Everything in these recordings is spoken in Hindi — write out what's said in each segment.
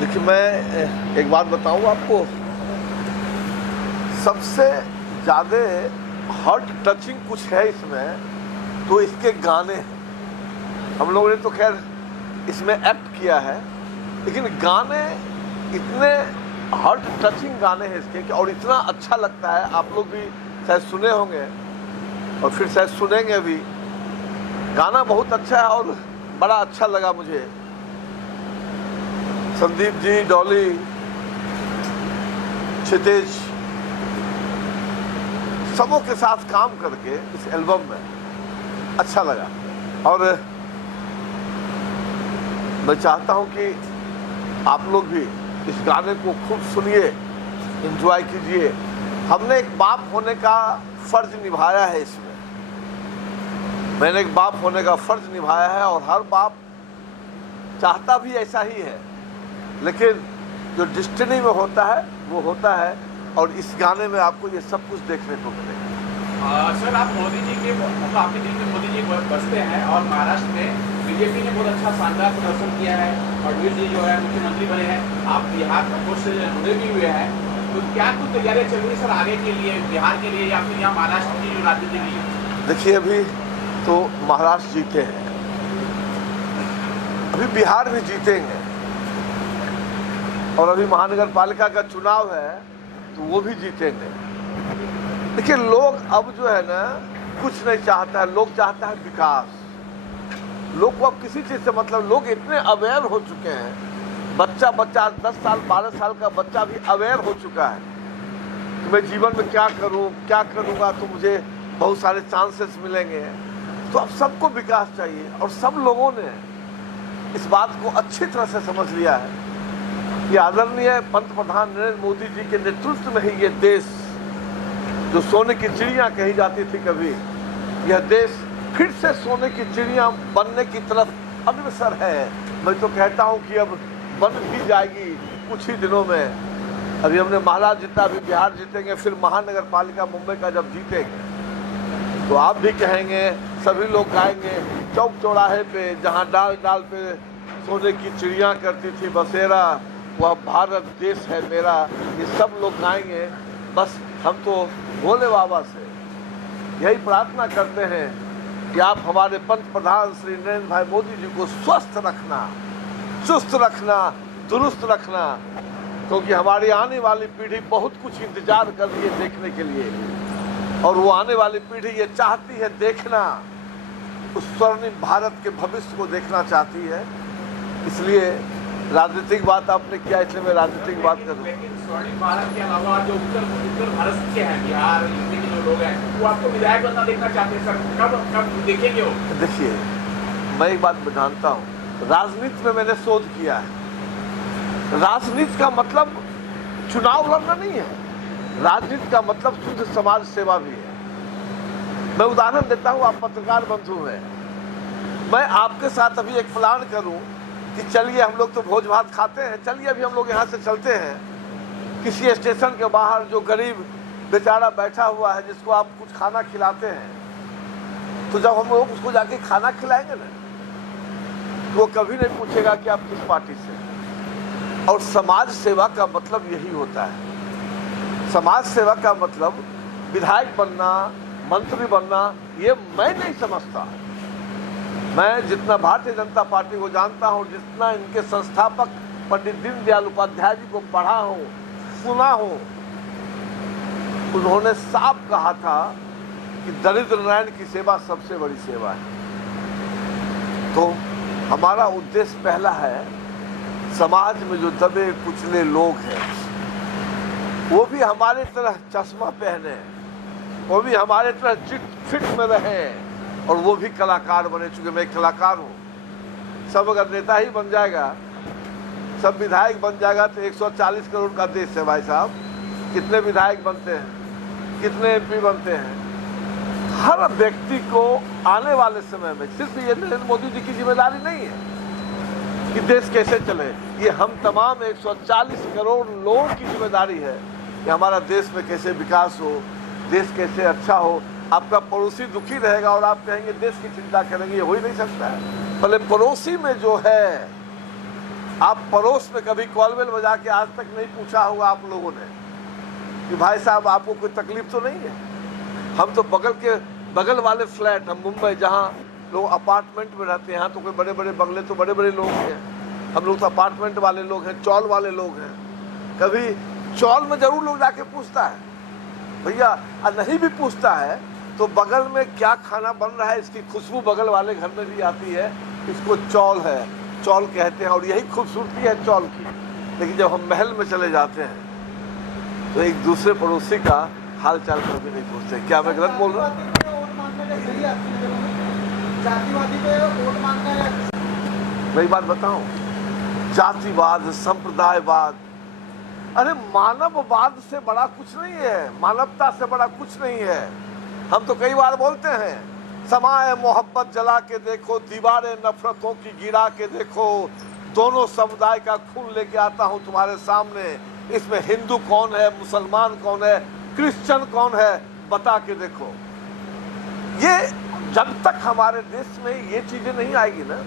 देखिए, मैं एक बात बताऊं आपको, सबसे ज़्यादा हार्ट टचिंग कुछ है इसमें तो इसके गाने हैं। हम लोगों ने तो खैर इसमें एक्ट किया है, लेकिन गाने इतने हार्ट टचिंग गाने हैं इसके कि और इतना अच्छा लगता है। आप लोग भी शायद सुने होंगे और फिर शायद सुनेंगे भी। गाना बहुत अच्छा है और बड़ा अच्छा लगा मुझे। संदीप जी, डॉली, क्षितिज, सबों के साथ काम करके इस एल्बम में अच्छा लगा। और मैं चाहता हूं कि आप लोग भी इस गाने को खूब सुनिए, एंजॉय कीजिए। हमने एक बाप होने का फर्ज निभाया है इसमें। मैंने एक बाप होने का फर्ज निभाया है और हर बाप चाहता भी ऐसा ही है, लेकिन जो डिस्टिनी में होता है वो होता है। और इस गाने में आपको ये सब कुछ देखने को मिलेगा। सर, आप मोदी जी के मतलब आपके दिल में मोदी जी बसते हैं और महाराष्ट्र में बीजेपी ने बहुत अच्छा शानदार प्रदर्शन किया है और वीर जी जो है मुख्यमंत्री बने हैं। आप बिहार कांग्रेस से जुड़े भी हुए हैं, तो क्या कुछ तैयारियां चल रही है सर आगे के लिए, बिहार के लिए या फिर यहाँ महाराष्ट्र की जो राजनीति के लिए? देखिए, अभी तो महाराष्ट्र जीते हैं, अभी बिहार भी जीतेंगे और अभी महानगर पालिका का चुनाव है तो वो भी जीतेंगे। देखिए, लोग अब जो है ना कुछ नहीं चाहता है, लोग चाहता है विकास। लोग को अब किसी चीज़ से मतलब, लोग इतने अवेयर हो चुके हैं। बच्चा 10 साल 12 साल का बच्चा भी अवेयर हो चुका है कि मैं जीवन में क्या करूं, क्या करूंगा तो मुझे बहुत सारे चांसेस मिलेंगे। तो अब सबको विकास चाहिए और सब लोगों ने इस बात को अच्छी तरह से समझ लिया है कि आदरणीय पंत प्रधान नरेंद्र मोदी जी के नेतृत्व में ही ये देश, जो सोने की चिड़िया कही जाती थी कभी, यह देश फिर से सोने की चिड़िया बनने की तरफ अग्रसर है। मैं तो कहता हूं कि अब बन भी जाएगी कुछ ही दिनों में। अभी हमने महाराष्ट्र जीता, अभी बिहार जीतेंगे, फिर महानगर पालिका मुंबई का जब जीतेंगे तो आप भी कहेंगे, सभी लोग गाएंगे, चौक चौराहे पे जहाँ डाल डाल पे सोने की चिड़िया करती थी बसेरा, वह भारत देश है मेरा, ये सब लोग गाएंगे। बस हम तो भोले बाबा से यही प्रार्थना करते हैं कि आप हमारे पंत प्रधान श्री नरेंद्र भाई मोदी जी को स्वस्थ रखना, चुस्त रखना, दुरुस्त रखना, क्योंकि हमारी आने वाली पीढ़ी बहुत कुछ इंतजार कर रही है देखने के लिए। और वो आने वाली पीढ़ी ये चाहती है देखना, उस स्वर्णिम भारत के भविष्य को देखना चाहती है। इसलिए राजनीतिक बात आपने किया, इसलिए मैं राजनीतिक बात करूँ। लेकिन स्वर्णिम भारत के अलावा जो उत्तर भारत के हैं, बिहार यूपी के जो लोग हैं, वो आपको विधायक बनना देखना चाहते हैं सर। कब देखेंगे वो? देखिए, मैं एक बात जानता हूँ, राजनीति में मैंने शोध किया है। राजनीति का मतलब चुनाव लड़ना नहीं है, राजनीति का मतलब शुद्ध समाज सेवा भी है। मैं उदाहरण देता हूँ, आप पत्रकार बंधु हैं, मैं आपके साथ अभी एक प्लान करूं कि चलिए हम लोग तो भोज भात खाते हैं, चलिए अभी हम लोग यहाँ से चलते हैं किसी स्टेशन के बाहर, जो गरीब बेचारा बैठा हुआ है जिसको आप कुछ खाना खिलाते हैं, तो जब हम लोग उसको जाके खाना खिलाएंगे ना तो वो कभी नहीं पूछेगा कि आप किस पार्टी से। और समाज सेवा का मतलब यही होता है। समाज सेवा का मतलब विधायक बनना, मंत्री बनना, ये मैं नहीं समझता। मैं जितना भारतीय जनता पार्टी को जानता हूँ, जितना इनके संस्थापक पंडित दीनदयाल उपाध्याय जी को पढ़ा हूँ, सुना हूँ, उन्होंने साफ कहा था कि दरिद्र नारायण की सेवा सबसे बड़ी सेवा है। तो हमारा उद्देश्य पहला है, समाज में जो दबे कुचले लोग हैं वो भी हमारे तरह चश्मा पहने, वो भी हमारे तरह फिट में रहे और वो भी कलाकार बने। चूंकि मैं एक कलाकार हूँ, सब अगर नेता ही बन जाएगा, सब विधायक बन जाएगा तो 140 करोड़ का देश है भाई साहब। कितने विधायक बनते हैं, कितने एमपी बनते हैं। हर व्यक्ति को आने वाले समय में सिर्फ ये नरेंद्र मोदी जी की जिम्मेदारी नहीं है कि देश कैसे चले, ये हम तमाम 140 करोड़ लोगों की जिम्मेदारी है कि हमारा देश में कैसे विकास हो, देश कैसे अच्छा हो। आपका पड़ोसी दुखी रहेगा और आप कहेंगे देश की चिंता करेंगे, ये हो ही नहीं सकता है। भले पड़ोसी में जो है आप पड़ोस में कभी कॉलबेल बजा के आज तक नहीं पूछा होगा आप लोगों ने कि भाई साहब आपको कोई तकलीफ तो नहीं है? हम तो बगल वाले फ्लैट, हम मुंबई जहाँ लोग अपार्टमेंट में रहते हैं, यहाँ तो कोई बड़े बड़े बंगले तो बड़े बड़े लोग हैं, हम लोग तो अपार्टमेंट वाले लोग हैं, चौल वाले लोग हैं। कभी चौल में जरूर लोग जाके पूछता है भैया, और नहीं भी पूछता है तो बगल में क्या खाना बन रहा है इसकी खुशबू बगल वाले घर में भी आती है, इसको चौल है, चौल कहते हैं, और यही खूबसूरती है चौल की। लेकिन जब हम महल में चले जाते हैं तो एक दूसरे पड़ोसी का हाल चाल पर भी नहीं पूछते। क्या मैं गलत बोल रहा हूँ? मैं बात बताऊं, जातिवाद, संप्रदायवाद, अरे मानववाद से बड़ा कुछ नहीं है, मानवता से बड़ा कुछ नहीं है। हम तो कई बार बोलते हैं, समाए मोहब्बत जला के देखो, दीवारें नफरतों की गिरा के देखो, दोनों समुदाय का खून लेके आता हूं तुम्हारे सामने, इसमें हिंदू कौन है, मुसलमान कौन है, क्रिश्चियन कौन है, बता के देखो। ये जब तक हमारे देश में ये चीजें नहीं आएगी ना,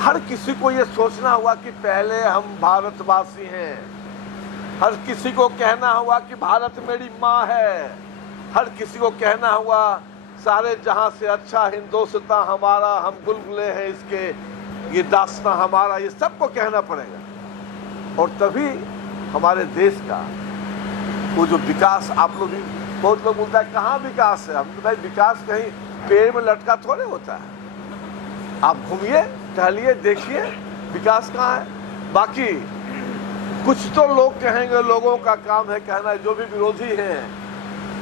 हर किसी को ये सोचना होगा कि पहले हम भारतवासी हैं, हर किसी को कहना होगा कि भारत मेरी माँ है, हर किसी को कहना होगा सारे जहां से अच्छा हिंदुस्तान हमारा, हम बुलबुले हैं इसके, ये दास्तां हमारा, ये सबको कहना पड़ेगा। और तभी हमारे देश का वो जो विकास, आप लोग भी बहुत लोग बोलता है कहाँ विकास है, हम तो भाई विकास कहीं पेड़ में लटका थोड़े होता है। आप घूमिए, टहलिए, देखिए विकास कहाँ है। बाकी कुछ तो लोग कहेंगे, लोगों का काम है कहना, जो भी विरोधी हैं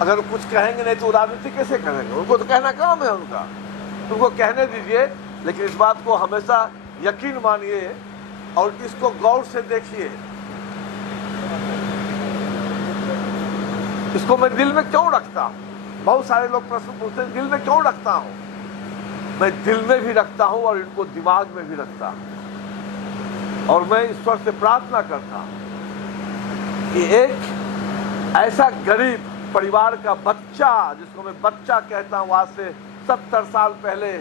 अगर कुछ कहेंगे नहीं तो राजनीति कैसे करेंगे, उनको तो कहना काम है उनका, उनको कहने दीजिए। लेकिन इस बात को हमेशा यकीन मानिए और इसको गौर से देखिए, इसको मैं दिल में क्यों रखता हूँ। बहुत सारे लोग प्रश्न पूछते हैं दिल में क्यों रखता हूँ, मैं दिल में भी रखता हूँ और इनको दिमाग में भी रखता हूँ। और मैं ईश्वर से प्रार्थना करता हूँ कि एक ऐसा गरीब परिवार का बच्चा, जिसको मैं बच्चा कहता हूँ, आज से 70 साल पहले,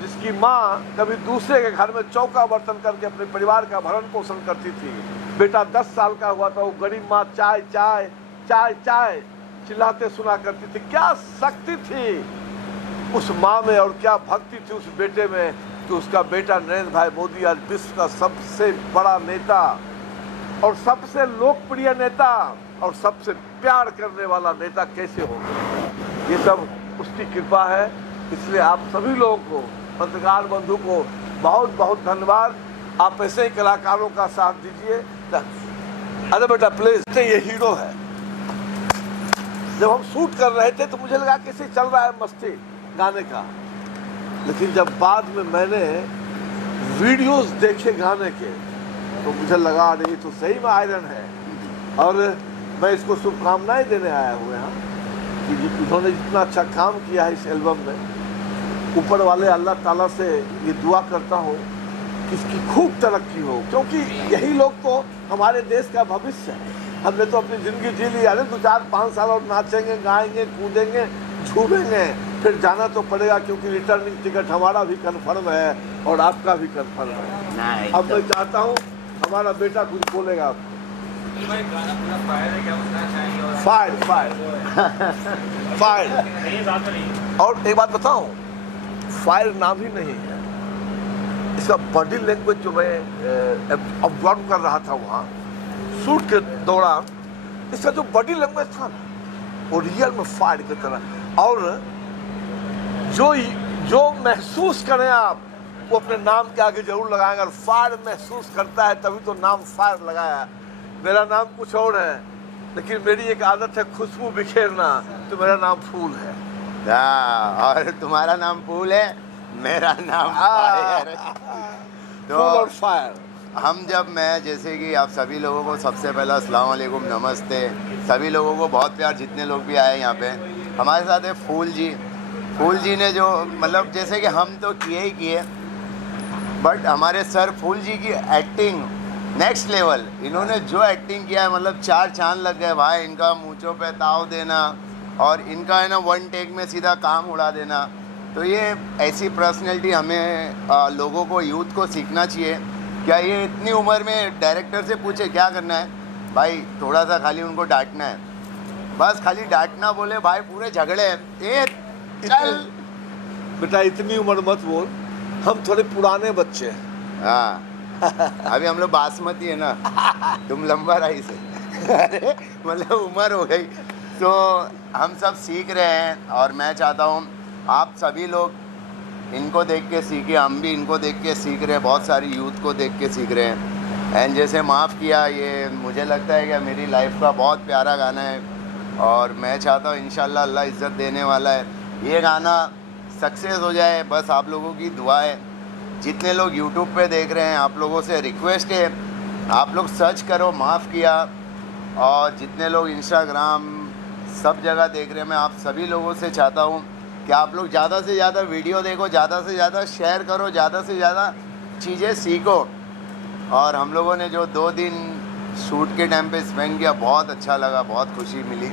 जिसकी माँ कभी दूसरे के घर में चौका बर्तन करके अपने परिवार का भरण पोषण करती थी, बेटा 10 साल का हुआ था, वो गरीब माँ चाय चाय चाय चाय चिल्लाते सुना करती थी। क्या शक्ति थी उस माँ में और क्या भक्ति थी उस बेटे में कि उसका बेटा नरेंद्र भाई मोदी आज विश्व का सबसे बड़ा नेता और सबसे लोकप्रिय नेता और सबसे प्यार करने वाला नेता कैसे हो गया। ये सब उसकी कृपा है। इसलिए आप सभी लोगों को, पत्रकार बंधु को बहुत बहुत धन्यवाद। आप ऐसे ही कलाकारों का साथ दीजिए। अरे बेटा प्लीज, ये हीरो है। जब हम शूट कर रहे थे तो मुझे लगा कैसे चल रहा है मस्ती गाने का, लेकिन जब बाद में मैंने वीडियोस देखे गाने के तो मुझे लगा अरे ये तो सही में आयरन है। और मैं इसको शुभकामनाएं देने आया हुए हैं कि इन्होंने जितना अच्छा काम किया है इस एल्बम में, ऊपर वाले अल्लाह ताला से ये दुआ करता हूँ कि इसकी खूब तरक्की हो, क्योंकि यही लोग तो हमारे देश का भविष्य है। हमने तो अपनी ज़िंदगी जी ली, अरे 2-4-5 साल और नाचेंगे, गाएंगे, कूदेंगे, झूमेंगे, फिर जाना तो पड़ेगा, क्योंकि रिटर्निंग टिकट हमारा भी कंफर्म है और आपका भी कंफर्म है। अब मैं चाहता हूँ हमारा बेटा कुछ बोलेगा। Fire fire fire. और एक बात बताऊं, फायर नाम ही नहीं है, इसका बॉडी लैंग्वेज जो मैं ऑब्जर्व कर रहा था वहाँ शूट के दौरान, इसका जो बॉडी लैंग्वेज था ना वो रियल में फायर की तरह। और जो महसूस करें आप, वो अपने नाम के आगे जरूर लगाएंगे। और फायर महसूस करता है तभी तो नाम फायर लगाया। मेरा नाम कुछ और है, लेकिन मेरी एक आदत है खुशबू बिखेरना, तो मेरा नाम फूल है। और तुम्हारा नाम फूल है, मेरा नाम फायर। तो फूल और फायर। मैं जैसे कि आप सभी लोगों को सबसे पहला अस्सलाम वालेकुम, नमस्ते। सभी लोगों को बहुत प्यार, जितने लोग भी आए यहाँ पे। हमारे साथ है फूल जी। फूल जी ने जो मतलब जैसे कि हम तो किए ही किए, बट हमारे सर फूल जी की एक्टिंग नेक्स्ट लेवल। इन्होंने जो एक्टिंग किया है मतलब 4 चांद लग गए भाई। इनका मूंछों पे ताव देना और इनका है ना 1 टेक में सीधा काम उड़ा देना। तो ये ऐसी पर्सनैलिटी हमें लोगों को, यूथ को सीखना चाहिए क्या ये इतनी उम्र में डायरेक्टर से पूछे क्या करना है, भाई थोड़ा सा खाली उनको डांटना है, बस खाली डांटना बोले भाई पूरे झगड़े हैं, ए चल बेटा इतनी उम्र मत बोल, हम थोड़े पुराने बच्चे हैं। हाँ अभी हम लोग बासमती है ना, तुम लंबा राइस है। अरे मतलब उम्र हो गई, तो हम सब सीख रहे हैं और मैं चाहता हूँ आप सभी लोग इनको देख के सीखे, हम भी इनको देख के सीख रहे हैं, बहुत सारी यूथ को देख के सीख रहे हैं। एंड जैसे माफ़ किया, ये मुझे लगता है कि मेरी लाइफ का बहुत प्यारा गाना है और मैं चाहता हूँ इंशाल्लाह अल्लाह इज़्ज़त देने वाला है, ये गाना सक्सेस हो जाए, बस आप लोगों की दुआ है। जितने लोग यूट्यूब पे देख रहे हैं आप लोगों से रिक्वेस्ट है, आप लोग सर्च करो माफ़ किया, और जितने लोग इंस्टाग्राम सब जगह देख रहे हैं, मैं आप सभी लोगों से चाहता हूँ कि आप लोग ज़्यादा से ज़्यादा वीडियो देखो, ज़्यादा से ज़्यादा शेयर करो, ज़्यादा से ज़्यादा चीज़ें सीखो। और हम लोगों ने जो 2 दिन शूट के टाइम पे स्पेंड किया बहुत अच्छा लगा, बहुत खुशी मिली।